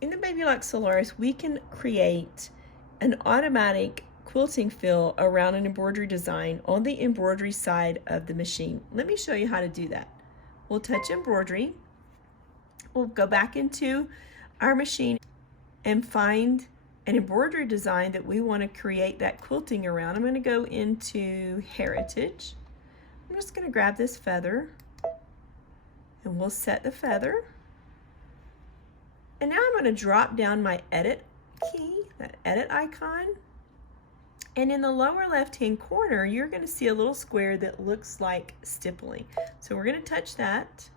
In the Baby Lock Solaris, we can create an automatic quilting fill around an embroidery design on the embroidery side of the machine. Let me show you how to do that. We'll touch embroidery. We'll go back into our machine and find an embroidery design that we want to create that quilting around. I'm going to go into Heritage. I'm just going to grab this feather and we'll set the feather. And now I'm going to drop down my edit key, that edit icon. And in the lower left-hand corner, you're going to see a little square that looks like stippling. So we're going to touch that.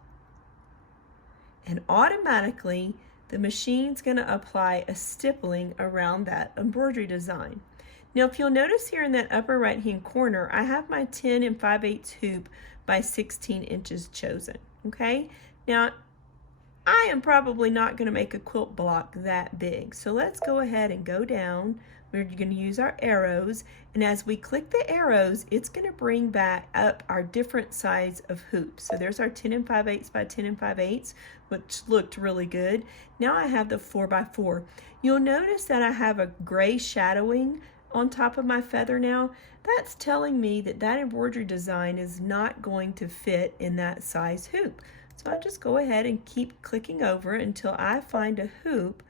And automatically, the machine's going to apply a stippling around that embroidery design. Now, if you'll notice here in that upper right-hand corner, I have my 10 5/8 hoop by 16 inches chosen, okay? Now, I am probably not going to make a quilt block that big. So let's go ahead and go down. We're going to use our arrows. And as we click the arrows, it's going to bring back up our different size of hoops. So there's our 10 5/8 by 10 5/8, which looked really good. Now I have the 4x4. You'll notice that I have a gray shadowing on top of my feather now. That's telling me that that embroidery design is not going to fit in that size hoop. So I'll just go ahead and keep clicking over until I find a hoop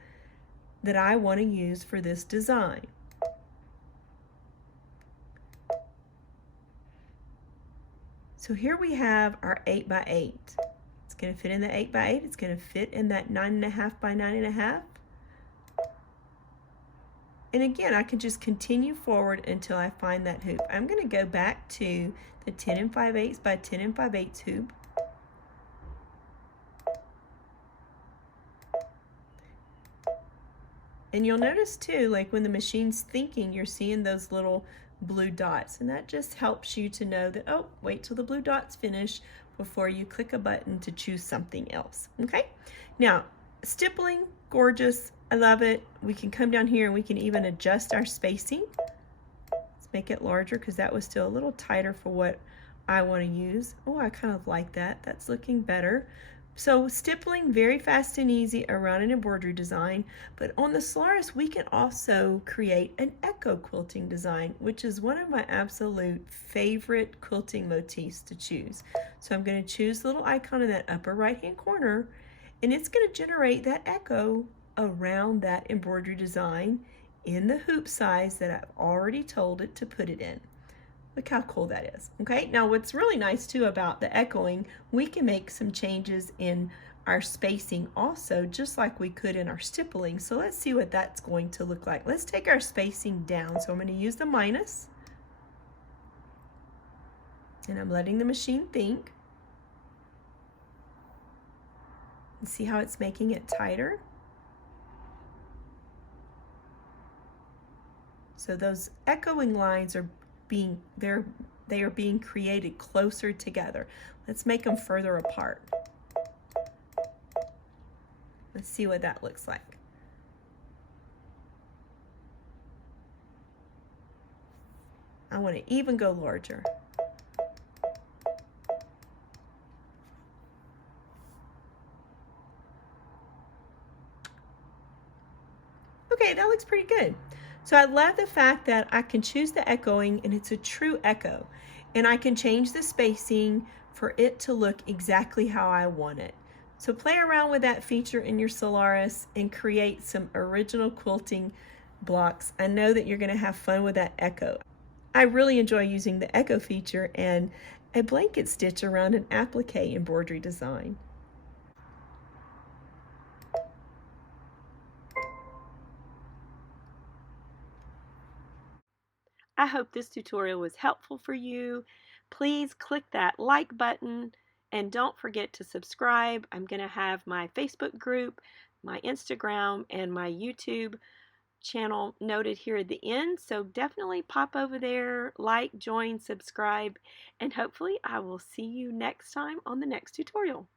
that I want to use for this design. So here we have our 8x8. It's going to fit in the 8x8. It's going to fit in that 9.5 by 9.5. And again, I can just continue forward until I find that hoop. I'm going to go back to the 10 5/8 by 10 5/8 hoop. And you'll notice too, like when the machine's thinking, you're seeing those little blue dots. And that just helps you to know that, oh, wait till the blue dots finish before you click a button to choose something else, okay? Now, stippling, gorgeous, I love it. We can come down here and we can even adjust our spacing. Let's make it larger because that was still a little tighter for what I want to use. Oh, I kind of like that. That's looking better. So stippling, very fast and easy around an embroidery design, but on the Solaris we can also create an echo quilting design, which is one of my absolute favorite quilting motifs to choose. So I'm going to choose the little icon in that upper right hand corner, and it's going to generate that echo around that embroidery design in the hoop size that I've already told it to put it in. Look how cool that is. Okay, now what's really nice too about the echoing, we can make some changes in our spacing also, just like we could in our stippling. So let's see what that's going to look like. Let's take our spacing down. So I'm going to use the minus, and I'm letting the machine think. And see how it's making it tighter? So those echoing lines are they are being created closer together. Let's make them further apart. Let's see what that looks like. I want to even go larger. Okay, that looks pretty good. So I love the fact that I can choose the echoing and it's a true echo. And I can change the spacing for it to look exactly how I want it. So play around with that feature in your Solaris and create some original quilting blocks. I know that you're going to have fun with that echo. I really enjoy using the echo feature and a blanket stitch around an applique embroidery design. I hope this tutorial was helpful for you. Please click that like button and don't forget to subscribe. I'm going to have my Facebook group, my Instagram, and my YouTube channel noted here at the end. So definitely pop over there, like, join, subscribe, and hopefully I will see you next time on the next tutorial.